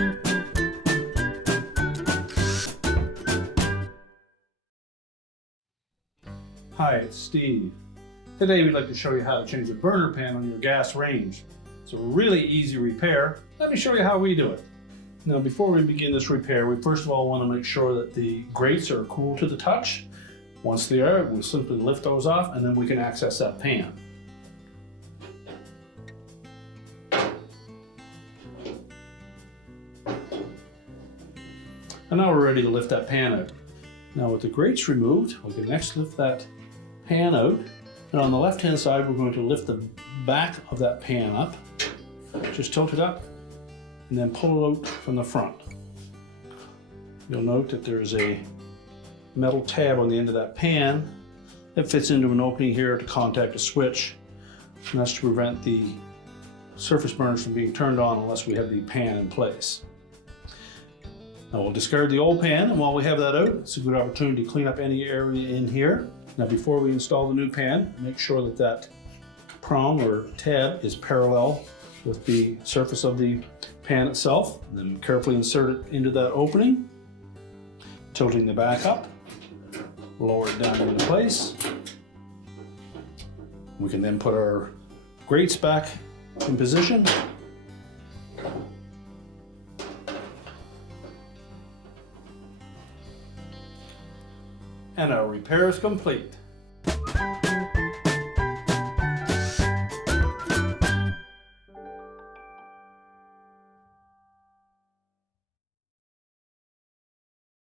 Hi, it's Steve. Today we'd like to show you how to change the burner pan on your gas range. It's a really easy repair. Let me show you how we do it. Now before we begin this repair, we first of all want to make sure that the grates are cool to the touch. Once they are, we'll simply lift those off and then we can access that pan. And now we're ready to lift that pan out. Now with the grates removed, we can next lift that pan out. And on the left hand side, we're going to lift the back of that pan up. Just tilt it up and then pull it out from the front. You'll note that there's a metal tab on the end of that pan that fits into an opening here to contact a switch. And that's to prevent the surface burners from being turned on unless we have the pan in place. Now we'll discard the old pan, and while we have that out, it's a good opportunity to clean up any area in here. Now before we install the new pan, make sure that that prong or tab is parallel with the surface of the pan itself. And then carefully insert it into that opening, tilting the back up, lower it down into place. We can then put our grates back in position. And our repair is complete.